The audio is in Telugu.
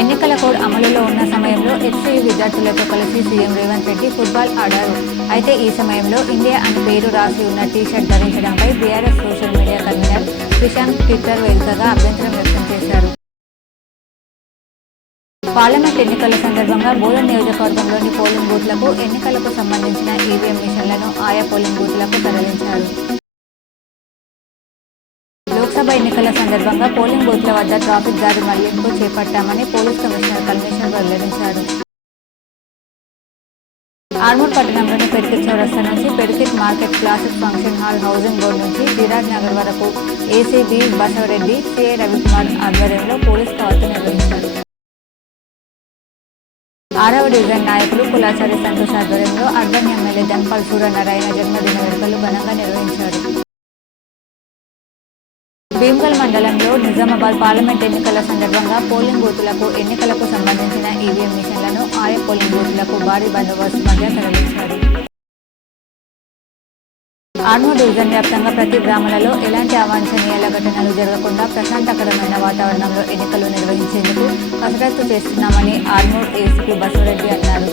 ఎన్నికల కోడ్ అమలులో ఉన్న సమయంలో హెచ్సియు విద్యార్థులతో కలిసి సీఎం రేవంత్ రెడ్డి ఫుట్బాల్ ఆడారు. అయితే ఈ సమయంలో ఇండియా అని పేరు రాసి ఉన్న టీ-షర్ట్ ధరించడంపై BRS social media convener Srishanth Twitter వేదికగా అభ్యంతరం వ్యక్తం చేశారు. పార్లమెంట్ ఎన్నికల సందర్భంగా బోధన్ నియోజకవర్గంలోని పోలింగ్ బూత్లకు ఎన్నికలకు సంబంధించిన ఈవీఎం మిషన్లను ఆయా పోలింగ్ బూత్లకు తరలించారు. లోక్సభ ఎన్నికల సందర్భంగా పోలింగ్ బూత్ల వద్ద ట్రాఫిక్ దారి మళ్లింపు చేపట్టామని పోలీస్ కమిషనర్ కల్మేశ్వర్ వెల్లడించారు. ఆర్మూర్ పట్టణంలోని పెరికిట్ చౌరస్తా నుంచి Perkit market classic function hall housing board నుంచి విరాట్ నగర్ వరకు ఏసీబీ బసవరెడ్డి, సిఐ రవికుమార్ ఆధ్వర్యంలో పోలీస్ కవాతు నిర్వహించారు. 6వ డివిజన్ నాయకులు కులాచారి సంతోష్ ఆధ్వర్యంలో అర్బన్ ఎమ్మెల్యే ధన్పాల్ సూర్యనారాయణ జన్మదిన వేడుకలు ఘనంగా నిర్వహించారు. భీమ్గల్ మండలంలో నిజామాబాద్ పార్లమెంట్ ఎన్నికల సందర్భంగా పోలింగ్ బూతులకు ఎన్నికలకు సంబంధించిన ఈవీఎం మిషన్లను ఆయా పోలింగ్ బూతులకు భారీ బందోబస్తు మధ్య తరలించారు. ఆర్మూర్ డివిజన్ వ్యాప్తంగా ప్రతి గ్రామాలలో ఎలాంటి అవాంఛనీయాల ఘటనలు జరగకుండా ప్రశాంతకరమైన వాతావరణంలో ఎన్నికలు నిర్వహించేందుకు కసరత్తు చేస్తున్నామని ఆర్మూర్ ఏసీపీ బసవరెడ్డి అన్నారు.